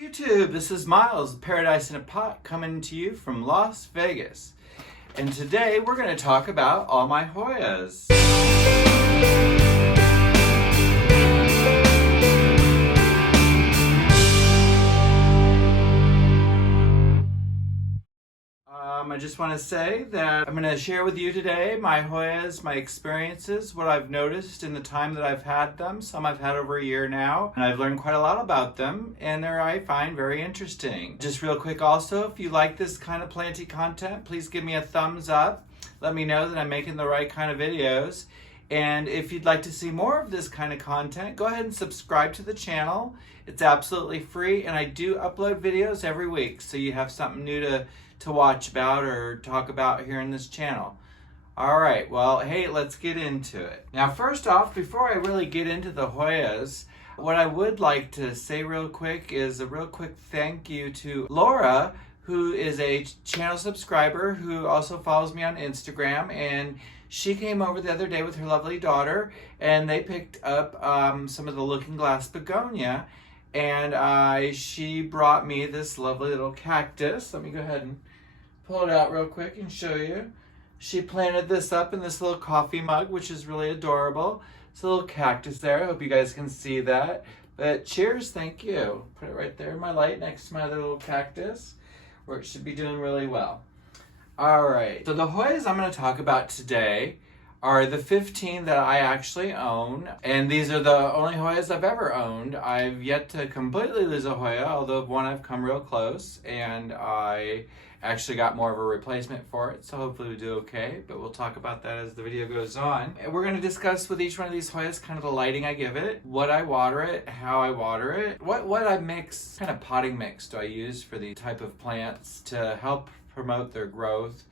YouTube, this is Miles, Paradise in a Pot, coming to you from Las Vegas. And today we're going to talk about all my Hoyas. I just want to say that I'm going to share with you today my Hoyas, my experiences, what I've noticed in the time that I've had them. Some I've had over a year now, and I've learned quite a lot about them, and they're, I find, very interesting. Just real quick also, if you like this kind of planty content, please give me a thumbs up. Let me know that I'm making the right kind of videos. And if you'd like to see more of this kind of content, go ahead and subscribe to the channel. It's absolutely free, and I do upload videos every week, so you have something new to watch about or talk about here in this channel. All right, well, hey, let's get into it. Now, first off, before I really get into the Hoyas, what I would like to say real quick is a real quick thank you to Laura, who is a channel subscriber who also follows me on Instagram, and she came over the other day with her lovely daughter, and they picked up some of the looking glass begonia, and she brought me this lovely little cactus. Let me go ahead and pull it out real quick and show you. She planted this up in this little coffee mug, which is really adorable. It's a little cactus there. I hope you guys can see that. But cheers, thank you. Put it right there in my light next to my other little cactus, where it should be doing really well. All right, so the Hoyas I'm going to talk about today are the 15 that I actually own, and these are the only Hoyas I've ever owned. I've yet to completely lose a Hoya, although one I've come real close, and I actually got more of a replacement for it, so hopefully we do okay, but we'll talk about that as the video goes on. And we're going to discuss with each one of these Hoyas kind of the lighting I give it, what I water it, how I water it, what I mix, kind of potting mix do I use for these type of plants to help promote their growth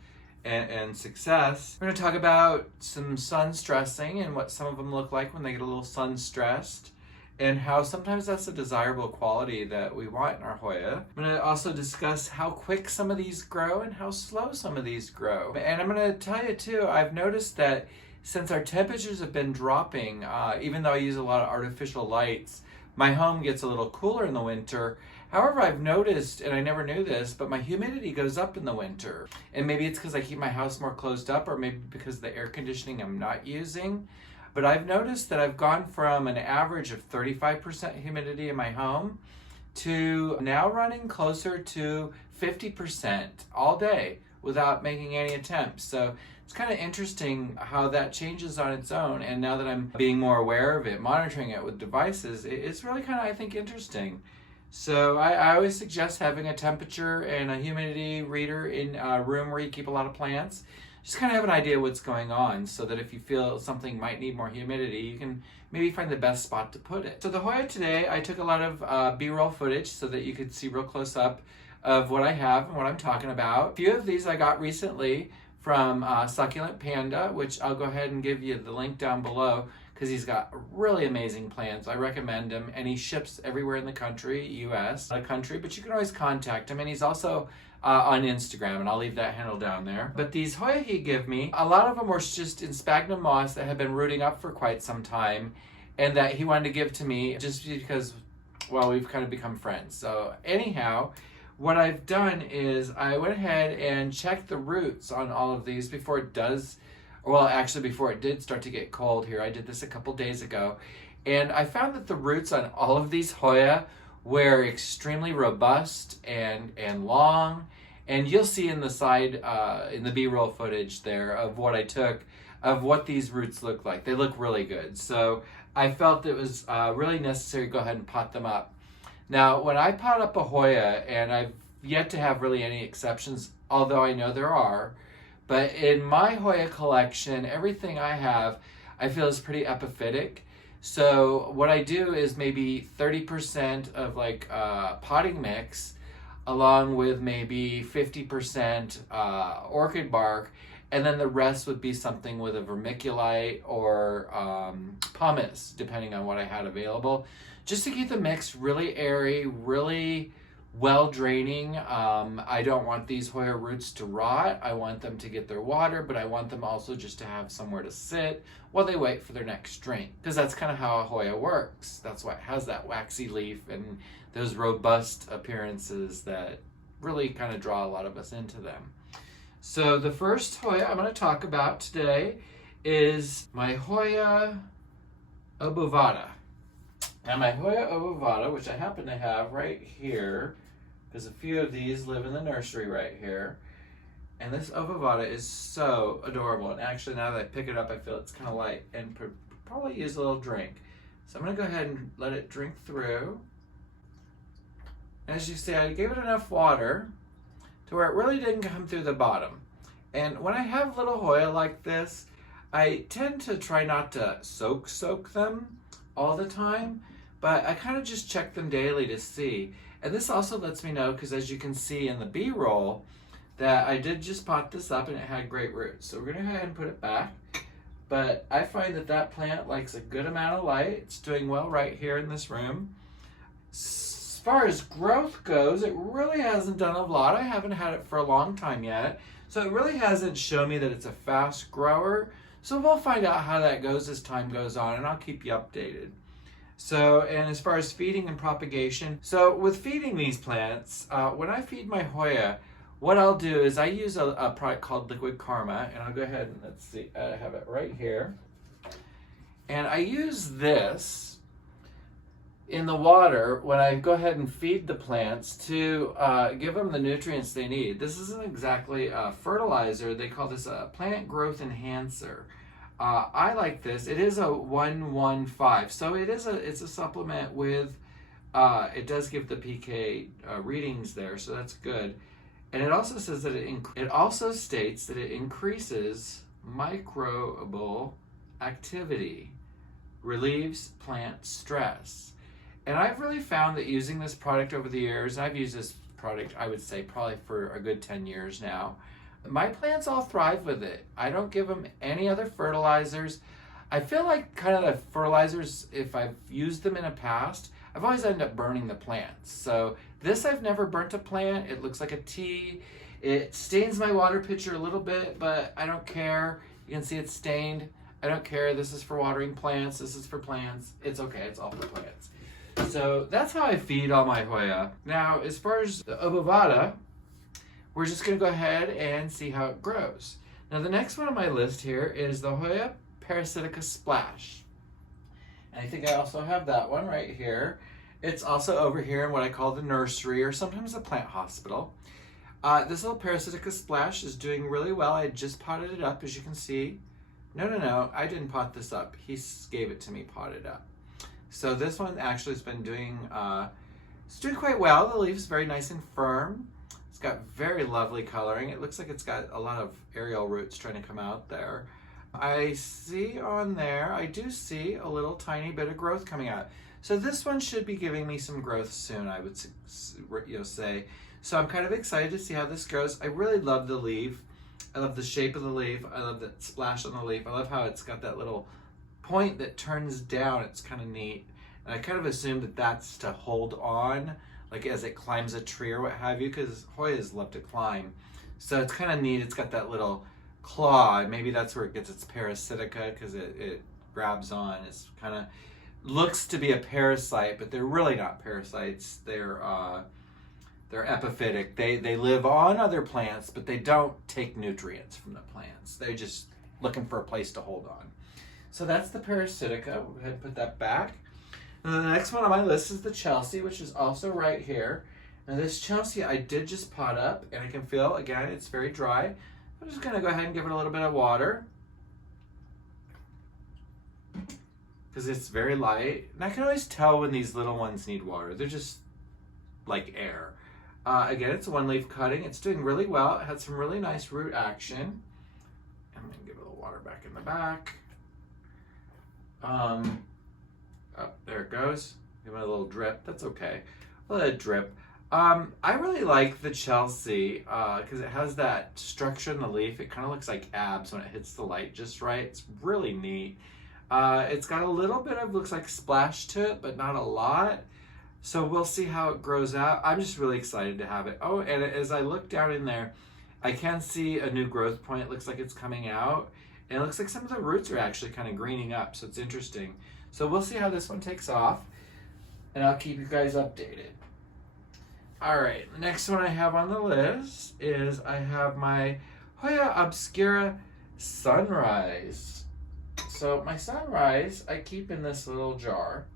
and success. We're going to talk about some sun stressing and what some of them look like when they get a little sun stressed, and how sometimes that's a desirable quality that we want in our Hoya. I'm going to also discuss how quick some of these grow and how slow some of these grow. And I'm going to tell you too, I've noticed that since our temperatures have been dropping, even though I use a lot of artificial lights, my home gets a little cooler in the winter. However, I've noticed, and I never knew this, but my humidity goes up in the winter. And maybe it's because I keep my house more closed up, or maybe because of the air conditioning I'm not using. But I've noticed that I've gone from an average of 35% humidity in my home to now running closer to 50% all day without making any attempts. So it's kind of interesting how that changes on its own. And now that I'm being more aware of it, monitoring it with devices, it's really kind of, I think, interesting. So I always suggest having a temperature and a humidity reader in a room where you keep a lot of plants. Just kind of have an idea what's going on, so that if you feel something might need more humidity, you can maybe find the best spot to put it. So the Hoya today, I took a lot of B-roll footage so that you could see real close up of what I have and what I'm talking about. A few of these I got recently from Succulent Panda, which I'll go ahead and give you the link down below, because he's got really amazing plants. I recommend him, and he ships everywhere in the country, US, but you can always contact him, and he's also on Instagram, and I'll leave that handle down there. But these Hoya he gave me, a lot of them were just in sphagnum moss that had been rooting up for quite some time, and that he wanted to give to me just because, well, we've kind of become friends. So anyhow, what I've done is I went ahead and checked the roots on all of these before it does, well, actually before it did start to get cold here. I did this a couple days ago, and I found that the roots on all of these Hoya were extremely robust and long, and you'll see in the side, in the B-roll footage there of what I took, of what these roots look like. They look really good. So I felt it was really necessary to go ahead and pot them up. Now, when I pot up a Hoya, and I've yet to have really any exceptions, although I know there are, but in my Hoya collection, everything I have, I feel is pretty epiphytic. So what I do is maybe 30% of like potting mix, along with maybe 50% orchid bark, and then the rest would be something with a vermiculite or pumice, depending on what I had available, just to keep the mix really airy, really well draining. I don't want these Hoya roots to rot. I want them to get their water, but I want them also just to have somewhere to sit while they wait for their next drink, because that's kind of how a Hoya works. That's why it has that waxy leaf and those robust appearances that really kind of draw a lot of us into them. So the first Hoya I'm going to talk about today is my Hoya obovata. Now my Hoya obovata, which I happen to have right here, because a few of these live in the nursery right here. And this ovata is so adorable. And actually now that I pick it up, I feel it's kind of light and probably use a little drink. So I'm going to go ahead and let it drink through. As you see, I gave it enough water to where it really didn't come through the bottom. And when I have little Hoya like this, I tend to try not to soak them all the time, but I kind of just check them daily to see. And this also lets me know, because as you can see in the B-roll, that I did just pot this up and it had great roots. So we're going to go ahead and put it back. But I find that that plant likes a good amount of light. It's doing well right here in this room. As far as growth goes, it really hasn't done a lot. I haven't had it for a long time yet. So it really hasn't shown me that it's a fast grower. So we'll find out how that goes as time goes on, and I'll keep you updated. So, and as far as feeding and propagation, so with feeding these plants, when I feed my Hoya, what I'll do is I use a product called Liquid Karma, and I'll go ahead and let's see, I have it right here. And I use this in the water when I go ahead and feed the plants to give them the nutrients they need. This isn't exactly a fertilizer. They call this a plant growth enhancer. I like this. It is a 115, so it's a supplement with, it does give the pK readings there, so that's good. And it also says that it also states that it increases microbial activity, relieves plant stress. And I've really found that using this product over the years, I've used this product, I would say, probably for a good 10 years now. My plants all thrive with it. I don't give them any other fertilizers. I feel like kind of the fertilizers, if I've used them in the past, I've always ended up burning the plants. So this I've never burnt a plant. It looks like a tea. It stains my water pitcher a little bit, but I don't care. You can see it's stained. I don't care. This is for watering plants. This is for plants. It's okay. It's all for plants. So that's how I feed all my Hoya. Now, as far as the obovata, we're just going to go ahead and see how it grows. Now, the next one on my list here is the Hoya parasitica splash. And I think I also have that one right here. It's also over here in what I call the nursery, or sometimes the plant hospital. This little parasitica splash is doing really well. I just potted it up, as you can see. No, I didn't pot this up. He gave it to me potted up. So this one actually has been doing, it's doing quite well. The leaf is very nice and firm. It's got very lovely coloring. It looks like it's got a lot of aerial roots trying to come out there. I see on there, I do see a little tiny bit of growth coming out. So this one should be giving me some growth soon, I would say. So I'm kind of excited to see how this goes. I really love the leaf. I love the shape of the leaf. I love that splash on the leaf. I love how it's got that little point that turns down. It's kind of neat. And I kind of assume that that's to hold on, like as it climbs a tree or what have you, because Hoyas love to climb. So it's kind of neat. It's got that little claw. Maybe that's where it gets its parasitica, because it grabs on. It's kind of looks to be a parasite, but they're really not parasites. They're epiphytic. They live on other plants, but they don't take nutrients from the plants. They're just looking for a place to hold on. So that's the parasitica. We'll go ahead and put that back. And then the next one on my list is the Chelsea, which is also right here. Now this Chelsea I did just pot up, and I can feel, again, it's very dry. I'm just gonna go ahead and give it a little bit of water, because it's very light. And I can always tell when these little ones need water. They're just like air. Again, it's a one leaf cutting. It's doing really well. It had some really nice root action. I'm gonna give it a little water back in the back. Oh, there it goes. Give it a little drip. That's okay. Let it drip. I really like the Chelsea because it has that structure in the leaf. It kind of looks like abs when it hits the light just right. It's really neat. It's got a little bit of, looks like splash to it, but not a lot. So we'll see how it grows out. I'm just really excited to have it. Oh, and as I look down in there, I can see a new growth point. It looks like it's coming out. And it looks like some of the roots are actually kind of greening up, so it's interesting. So we'll see how this one takes off, and I'll keep you guys updated. All right, the next one I have on the list is I have my Hoya obscura sunrise. So my sunrise I keep in this little jar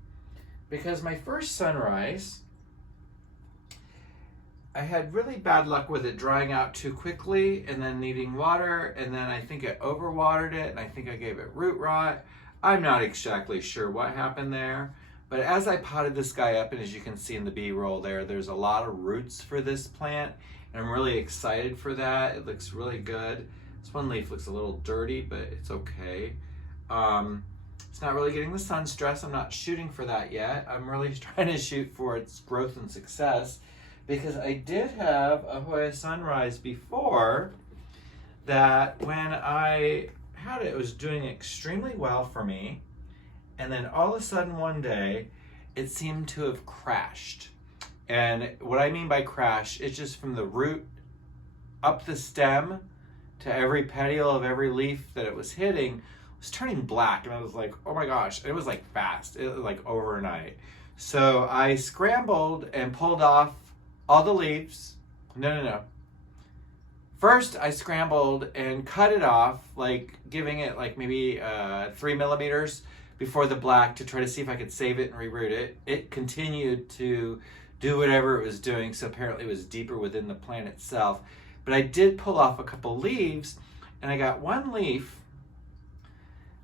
because my first sunrise, I had really bad luck with it drying out too quickly and then needing water, and then I think I overwatered it and I think I gave it root rot. I'm not exactly sure what happened there, but as I potted this guy up, and as you can see in the B-roll there's a lot of roots for this plant, and I'm really excited for that. It looks really good. This one leaf looks a little dirty, but it's okay. It's not really getting the sun stress. I'm not shooting for that yet. I'm really trying to shoot for its growth and success, because I did have a Hoya sunrise before that when I had it, it was doing extremely well for me. And then all of a sudden one day, it seemed to have crashed. And what I mean by crash, it's just from the root up the stem to every petiole of every leaf that it was hitting, it was turning black. And I was like, oh my gosh, it was like fast, it was like overnight. So I scrambled and pulled off all the leaves. No. First, I scrambled and cut it off, like giving it like maybe 3 millimeters before the black to try to see if I could save it and reroot it. It continued to do whatever it was doing, so apparently it was deeper within the plant itself. But I did pull off a couple leaves, and I got one leaf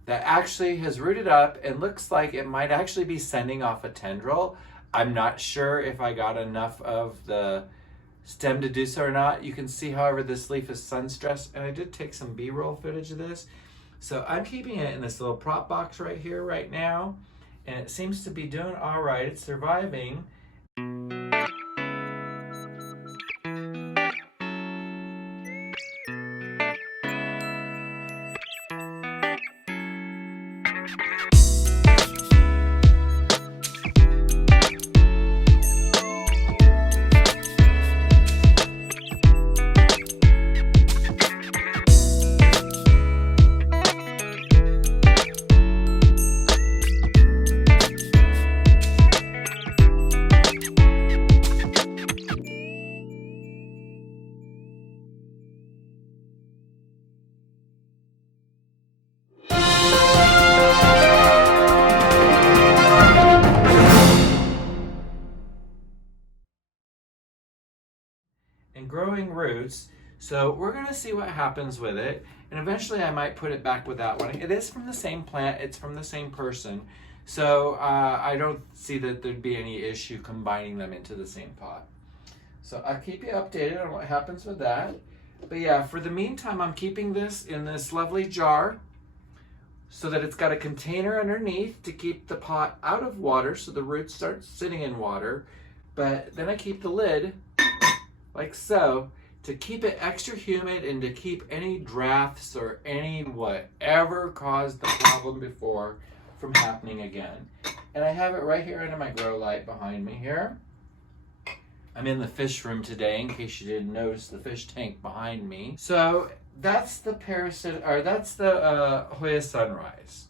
that actually has rooted up and looks like it might actually be sending off a tendril. I'm not sure if I got enough of the stem to do so or not. You can see, however, this leaf is sun stressed, and I did take some B-roll footage of this. So I'm keeping it in this little prop box right here right now, and it seems to be doing all right. It's surviving. And growing roots, so we're going to see what happens with it, and eventually I might put it back with that one. It is from the same plant, it's from the same person, so I don't see that there'd be any issue combining them into the same pot. So I'll keep you updated on what happens with that. But yeah, for the meantime, I'm keeping this in this lovely jar so that it's got a container underneath to keep the pot out of water so the roots start sitting in water. But then I keep the lid like so, to keep it extra humid and to keep any drafts or any whatever caused the problem before from happening again. And I have it right here under my grow light behind me here. I'm in the fish room today, in case you didn't notice the fish tank behind me. So that's the Hoya sunrise.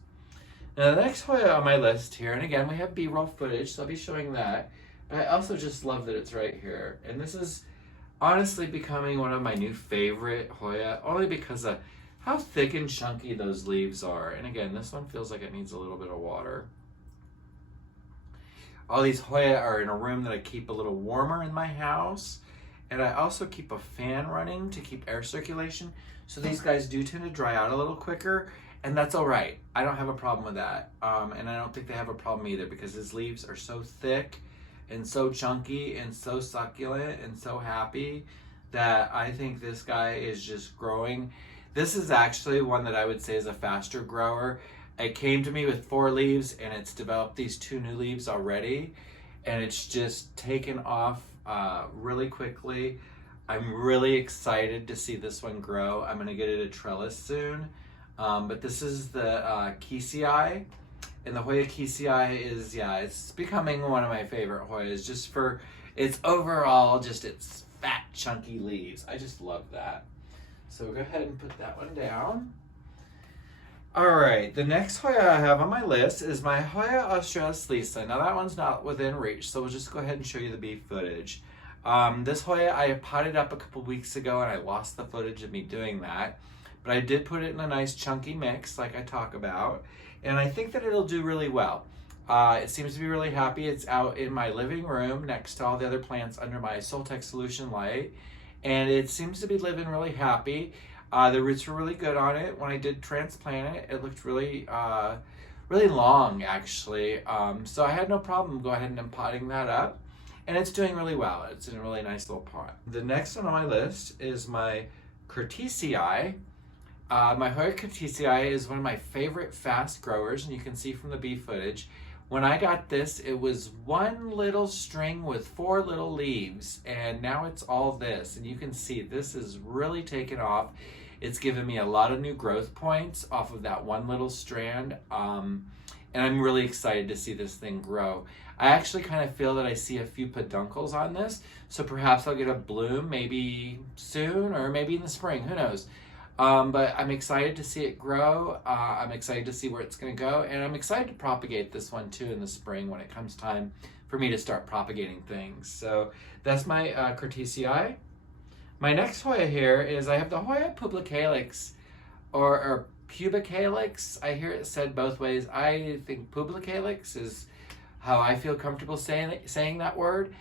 Now the next Hoya on my list here, and again we have B-roll footage, so I'll be showing that. But I also just love that it's right here, and this is honestly becoming one of my new favorite Hoya, only because of how thick and chunky those leaves are. And again, this one feels like it needs a little bit of water. All these Hoya are in a room that I keep a little warmer in my house, and I also keep a fan running to keep air circulation. So these guys do tend to dry out a little quicker, and that's all right. I don't have a problem with that, and I don't think they have a problem either, because his leaves are so thick and so chunky and so succulent and so happy that I think this guy is just growing. This is actually one that I would say is a faster grower. It came to me with 4 leaves, and it's developed these 2 new leaves already, and it's just taken off really quickly. I'm really excited to see this one grow. I'm gonna get it a trellis soon. But this is the Keysii. And the Hoya Keysii is, yeah, it's becoming one of my favorite Hoyas just for its overall, just its fat, chunky leaves. I just love that. So we'll go ahead and put that one down. All right, the next Hoya I have on my list is my Hoya Australius Lisa. Now that one's not within reach, so we'll just go ahead and show you the bee footage. This Hoya I potted up a couple weeks ago and I lost the footage of me doing that. But I did put it in a nice chunky mix like I talk about. And I think that it'll do really well. It seems to be really happy. It's out in my living room next to all the other plants under my Soltec solution light. And it seems to be living really happy. The roots were really good on it. When I did transplant it, it looked really, really long actually. So I had no problem go ahead and potting that up. And it's doing really well. It's in a really nice little pot. The next one on my list is my Curtisii. My Hoya Curtisii is one of my favorite fast growers, and you can see from the bee footage. When I got this, it was one little string with 4 little leaves, and now it's all this. And you can see this is really taken off. It's given me a lot of new growth points off of that one little strand, and I'm really excited to see this thing grow. I actually kind of feel that I see a few peduncles on this, so perhaps I'll get a bloom maybe soon or maybe in the spring, who knows. But I'm excited to see it grow. I'm excited to see where it's going to go, and I'm excited to propagate this one too in the spring when it comes time for me to start propagating things. So that's my Curtisii. My next Hoya here is I have the Hoya publicalis, or pubicalis. I hear it said both ways. I think publicalis is how I feel comfortable saying that word.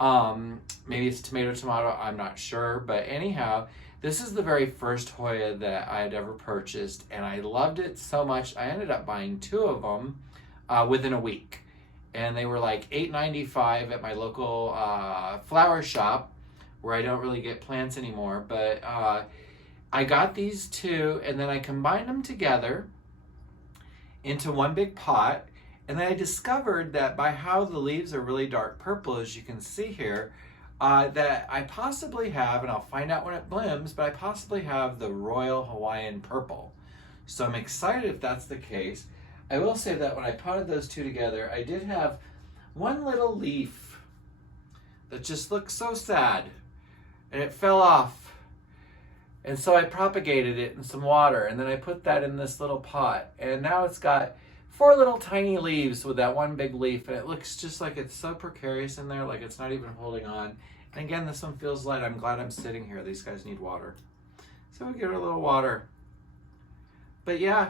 Maybe it's tomato, I'm not sure, but anyhow, this is the very first Hoya that I had ever purchased, and I loved it so much. I ended up buying 2 of them within a week, and they were like $8.95 at my local flower shop, where I don't really get plants anymore. But I got these 2, and then I combined them together into one big pot. And then I discovered that by how the leaves are really dark purple, as you can see here, that I possibly have, and I'll find out when it blooms, but I possibly have the Royal Hawaiian Purple. So I'm excited if that's the case. I will say that when I potted those 2 together, I did have one little leaf that just looked so sad, and it fell off. And so I propagated it in some water, and then I put that in this little pot, and now it's got 4 little tiny leaves with that one big leaf, and it looks just like it's so precarious in there, like it's not even holding on. And again, this one feels light. I'm glad I'm sitting here. These guys need water. So we give it a little water. But yeah,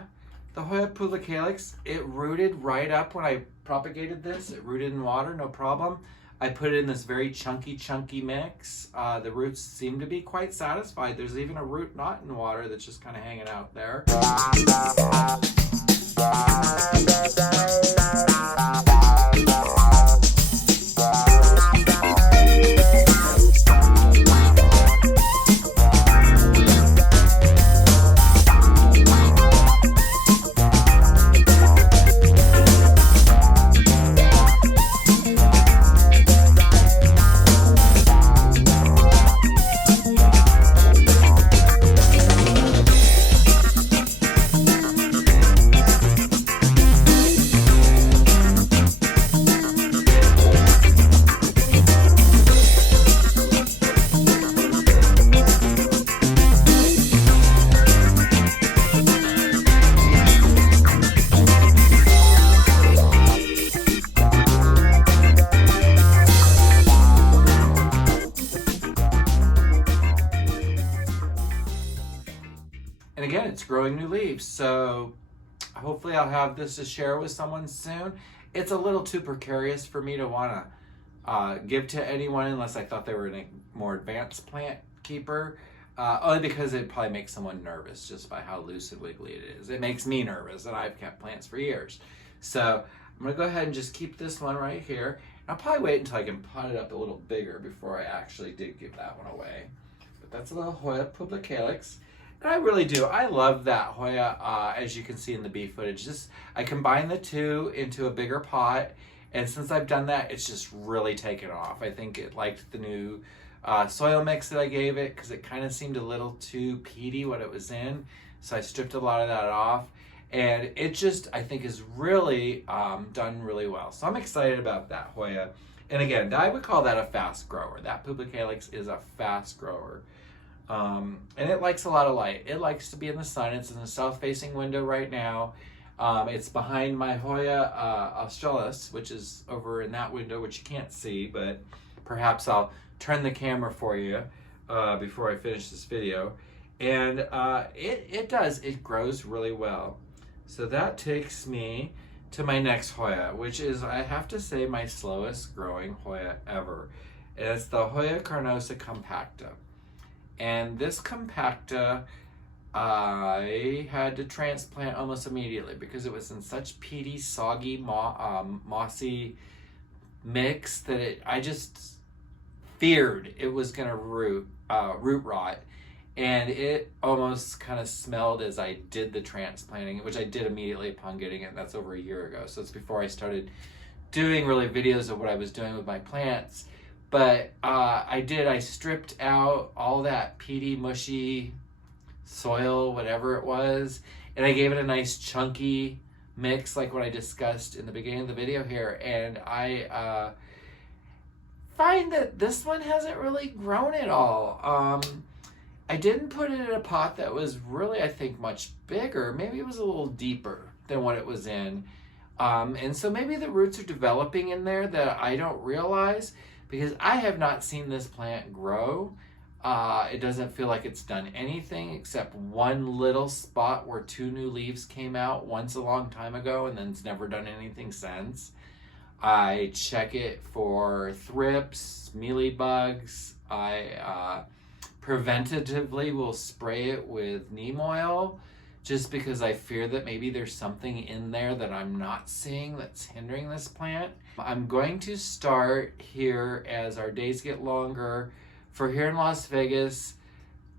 the Hoya publicalis, it rooted right up when I propagated this. It rooted in water, no problem. I put it in this very chunky mix. The roots seem to be quite satisfied. There's even a root not in water that's just kind of hanging out there. And again, it's growing new leaves, so hopefully I'll have this to share with someone soon. It's a little too precarious for me to want to give to anyone unless I thought they were a more advanced plant keeper, only because it probably makes someone nervous just by how loose and wiggly it is. It makes me nervous, and I've kept plants for years. So I'm going to go ahead and just keep this one right here. I'll probably wait until I can pot it up a little bigger before I actually did give that one away. But that's a little Hoya publicalis. And I really do. I love that Hoya, as you can see in the bee footage. I combined the 2 into a bigger pot, and since I've done that, it's just really taken off. I think it liked the new soil mix that I gave it, because it kind of seemed a little too peaty what it was in. So I stripped a lot of that off, and it just, I think, is really done really well. So I'm excited about that Hoya. And again, I would call that a fast grower. That publicalis is a fast grower. And it likes a lot of light. It likes to be in the sun. It's in the south-facing window right now. It's behind my Hoya Australius, which is over in that window, which you can't see, but perhaps I'll turn the camera for you before I finish this video. And it grows really well. So that takes me to my next Hoya, which is, I have to say, my slowest growing Hoya ever. And it's the Hoya carnosa compacta. And this compacta, I had to transplant almost immediately because it was in such peaty, soggy, mossy mix that I just feared it was gonna root rot. And it almost kind of smelled as I did the transplanting, which I did immediately upon getting it. That's over a year ago. So it's before I started doing really videos of what I was doing with my plants. But I stripped out all that peaty, mushy soil, whatever it was. And I gave it a nice chunky mix like what I discussed in the beginning of the video here. And I find that this one hasn't really grown at all. I didn't put it in a pot that was really, I think, much bigger. Maybe it was a little deeper than what it was in. And so maybe the roots are developing in there that I don't realize, because I have not seen this plant grow. It doesn't feel like it's done anything except one little spot where 2 new leaves came out once a long time ago, and then it's never done anything since. I check it for thrips, mealybugs. I preventatively will spray it with neem oil, just because I fear that maybe there's something in there that I'm not seeing that's hindering this plant. I'm going to start here as our days get longer. For here in Las Vegas,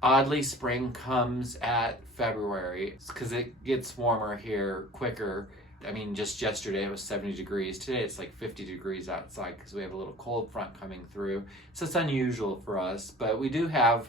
oddly spring comes at February because it gets warmer here quicker. I mean, just yesterday it was 70 degrees. Today it's like 50 degrees outside because we have a little cold front coming through. So it's unusual for us, but we do have,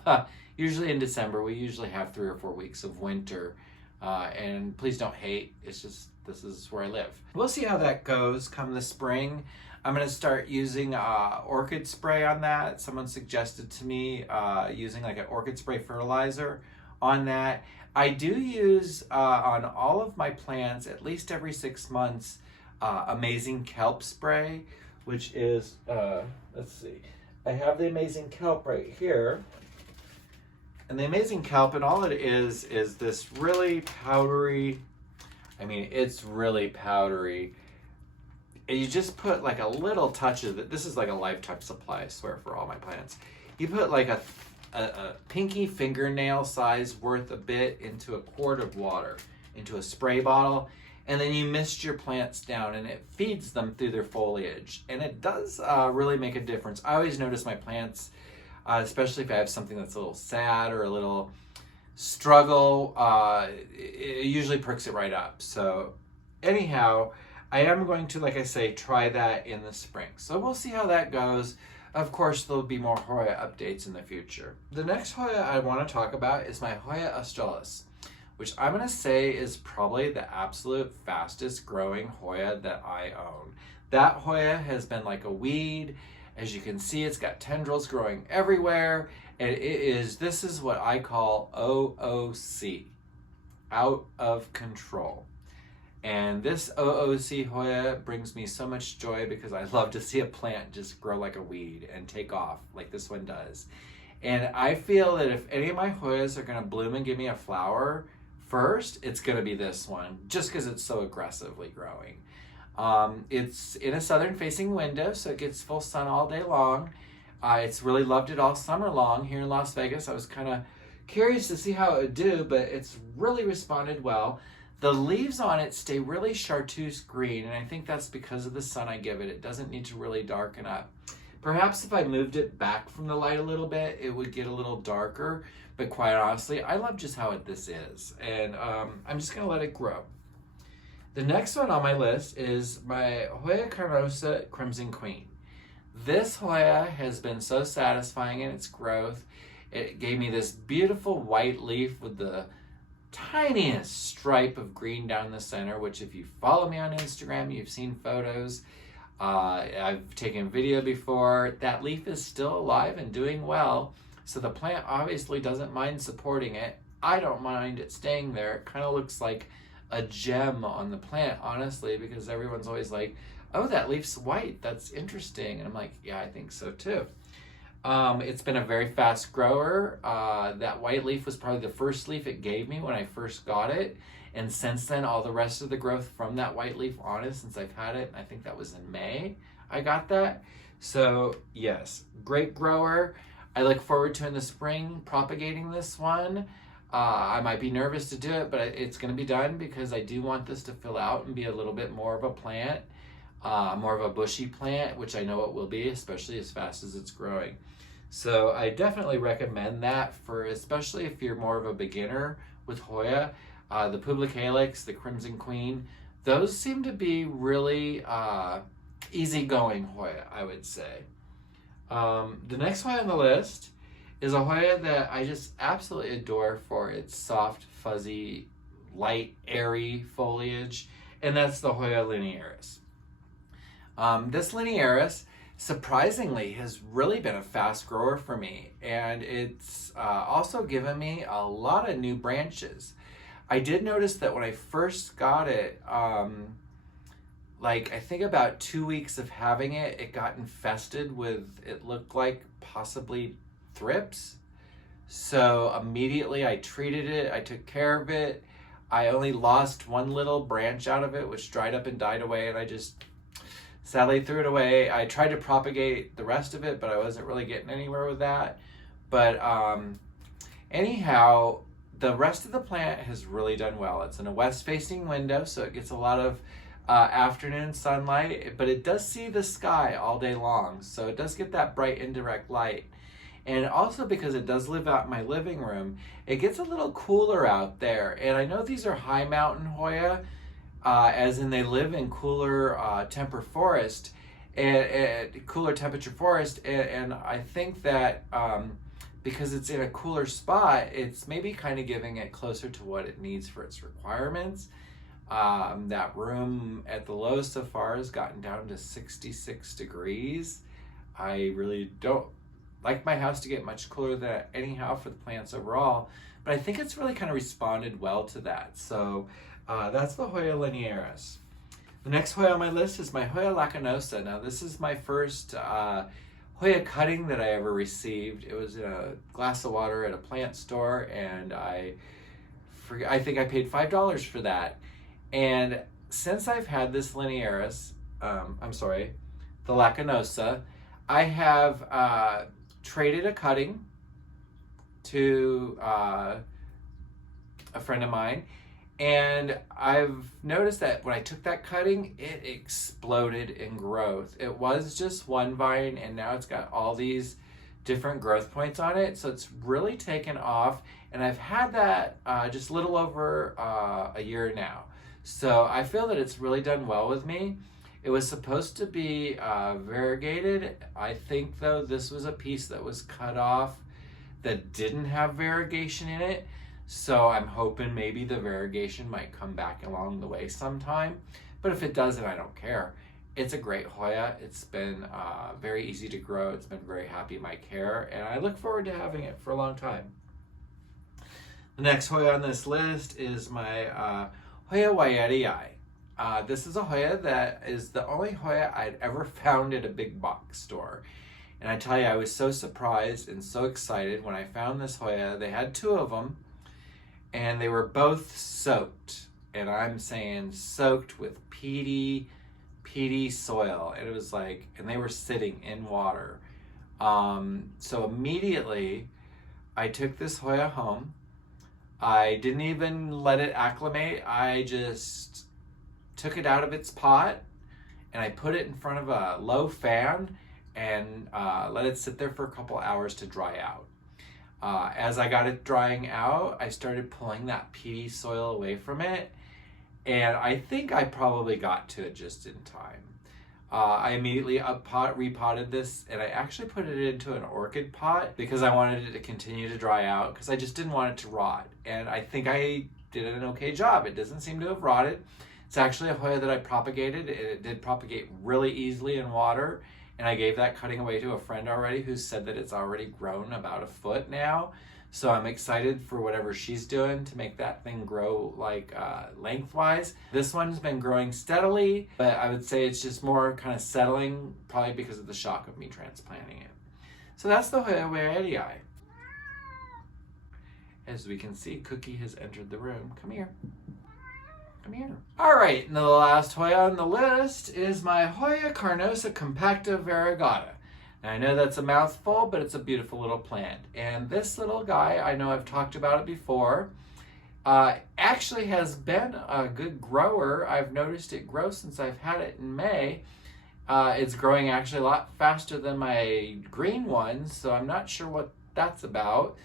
usually in December, we usually have 3 or 4 weeks of winter. And please don't hate, it's just, this is where I live. We'll see how that goes come the spring. I'm gonna start using orchid spray on that. Someone suggested to me using like an orchid spray fertilizer on that. I do use on all of my plants at least every 6 months amazing kelp spray, which is let's see, I have the amazing kelp right here, and the amazing kelp, and all it is this really powdery, I mean it's really powdery, and you just put like a little touch of it. This is like a lifetime supply, I swear, for all my plants. You put like a pinky fingernail size worth a bit into a quart of water, into a spray bottle, and then you mist your plants down, and it feeds them through their foliage, and it does really make a difference. I always notice my plants, especially if I have something that's a little sad or a little struggle, it usually perks it right up. So anyhow, I am going to, like I say, try that in the spring. So we'll see how that goes. Of course, there'll be more Hoya updates in the future. The next Hoya I want to talk about is my Hoya Australius, which I'm going to say is probably the absolute fastest growing Hoya that I own. That Hoya has been like a weed. As you can see, it's got tendrils growing everywhere. And this is what I call OOC, out of control. And this OOC Hoya brings me so much joy because I love to see a plant just grow like a weed and take off like this one does. And I feel that if any of my Hoyas are going to bloom and give me a flower first, it's going to be this one, just because it's so aggressively growing. It's in a southern facing window, so it gets full sun all day long. It's really loved it all summer long here in Las Vegas. I was kind of curious to see how it would do, but it's really responded well. The leaves on it stay really chartreuse green, and I think that's because of the sun I give it. It doesn't need to really darken up. Perhaps if I moved it back from the light a little bit, it would get a little darker, but quite honestly, I love just how this is, and I'm just going to let it grow. The next one on my list is my Hoya carnosa Crimson Queen. This Hoya has been so satisfying in its growth. It gave me this beautiful white leaf with the tiniest stripe of green down the center, which if you follow me on Instagram, you've seen photos. I've taken video before. That leaf is still alive and doing well, so the plant obviously doesn't mind supporting it. I don't mind it staying there. It kind of looks like a gem on the plant, honestly, because everyone's always like, oh, that leaf's white, that's interesting. And I'm like, yeah, I think so too. It's been a very fast grower. That white leaf was probably the first leaf it gave me when I first got it. And since then, all the rest of the growth from that white leaf on it, since I've had it, I think that was in May, I got that. So yes, great grower. I look forward to in the spring propagating this one. I might be nervous to do it, but it's going to be done because I do want this to fill out and be a little bit more of a plant, more of a bushy plant, which I know it will be, especially as fast as it's growing. So I definitely recommend that for, especially if you're more of a beginner with Hoya. The Publicalyx, the Crimson Queen, those seem to be really easygoing Hoya, I would say. The next Hoya on the list is a Hoya that I just absolutely adore for its soft, fuzzy, light, airy foliage, and that's the Hoya linearis. This linearis, surprisingly, has really been a fast grower for me, and it's also given me a lot of new branches. I did notice that when I first got it, like I think about 2 weeks of having it, it got infested with, it looked like possibly thrips. So immediately I treated it, I took care of it. I only lost one little branch out of it, which dried up and died away, and I just sadly threw it away. I tried to propagate the rest of it, but I wasn't really getting anywhere with that. But anyhow, the rest of the plant has really done well. It's in a west-facing window, so it gets a lot of afternoon sunlight, but it does see the sky all day long, so it does get that bright indirect light. And also because it does live out in my living room, it gets a little cooler out there. And I know these are high mountain Hoya, as in they live in cooler temperature forest, and I think that because it's in a cooler spot, it's maybe kind of giving it closer to what it needs for its requirements. That room at the low so far has gotten down to 66 degrees. I really don't like my house to get much cooler than that anyhow for the plants overall, but I think it's really kind of responded well to that. So that's the Hoya linearis. The next Hoya on my list is my Hoya carnosa. Now this is my first Hoya cutting that I ever received. It was in a glass of water at a plant store, and I think I paid $5 for that. And since I've had this linearis, the carnosa, I have traded a cutting to a friend of mine, and I've noticed that when I took that cutting, it exploded in growth. It was just one vine, and now it's got all these different growth points on it, so it's really taken off, and I've had that just a little over a year now. So I feel that it's really done well with me. It was supposed to be variegated. I think though this was a piece that was cut off that didn't have variegation in it. So I'm hoping maybe the variegation might come back along the way sometime. But if it doesn't, I don't care. It's a great Hoya. It's been very easy to grow. It's been very happy in my care, and I look forward to having it for a long time. The next Hoya on this list is my Hoya waiatii. This is a Hoya that is the only Hoya I'd ever found at a big box store. And I tell you, I was so surprised and so excited when I found this Hoya. They had two of them, and they were both soaked. And I'm saying soaked with peaty soil. And it was like, and they were sitting in water. So immediately I took this Hoya home. I didn't even let it acclimate. I just took it out of its pot and I put it in front of a low fan and let it sit there for a couple hours to dry out. As I got it drying out, I started pulling that peaty soil away from it, and I think I probably got to it just in time. I immediately repotted this, and I actually put it into an orchid pot because I wanted it to continue to dry out because I just didn't want it to rot. And I think I did an okay job. It doesn't seem to have rotted. It's actually a Hoya that I propagated. It did propagate really easily in water, and I gave that cutting away to a friend already who said that it's already grown about a foot now. So I'm excited for whatever she's doing to make that thing grow like lengthwise. This one's been growing steadily, but I would say it's just more kind of settling, probably because of the shock of me transplanting it. So that's the Hoya. As we can see, Cookie has entered the room. Come here. Come here. All right, and the last Hoya on the list is my Hoya carnosa compacta variegata. And I know that's a mouthful, but it's a beautiful little plant. And this little guy, I know I've talked about it before, actually has been a good grower. I've noticed it grow since I've had it in May. It's growing actually a lot faster than my green ones, so I'm not sure what that's about.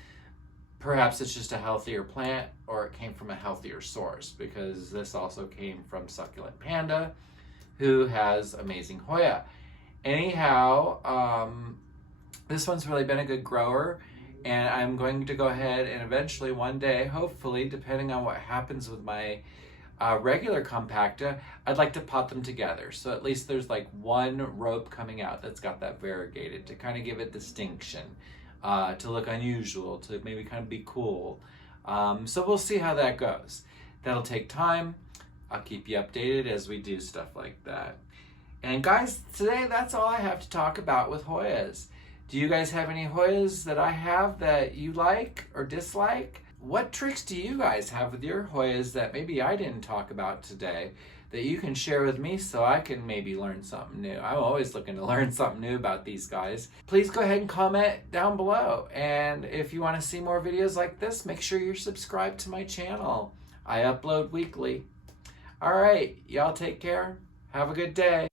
Perhaps it's just a healthier plant, or it came from a healthier source, because this also came from Succulent Panda, who has amazing Hoya. Anyhow, this one's really been a good grower, and I'm going to go ahead and eventually one day, hopefully, depending on what happens with my regular compacta, I'd like to pot them together. So at least there's like one rope coming out that's got that variegated to kind of give it distinction. To look unusual, to maybe kind of be cool. So we'll see how that goes. That'll take time. I'll keep you updated as we do stuff like that. And guys, today that's all I have to talk about with Hoyas. Do you guys have any Hoyas that I have that you like or dislike? What tricks do you guys have with your Hoyas that maybe I didn't talk about today that you can share with me so I can maybe learn something new? I'm always looking to learn something new about these guys. Please go ahead and comment down below. And if you want to see more videos like this, make sure you're subscribed to my channel. I upload weekly. All right, y'all take care. Have a good day.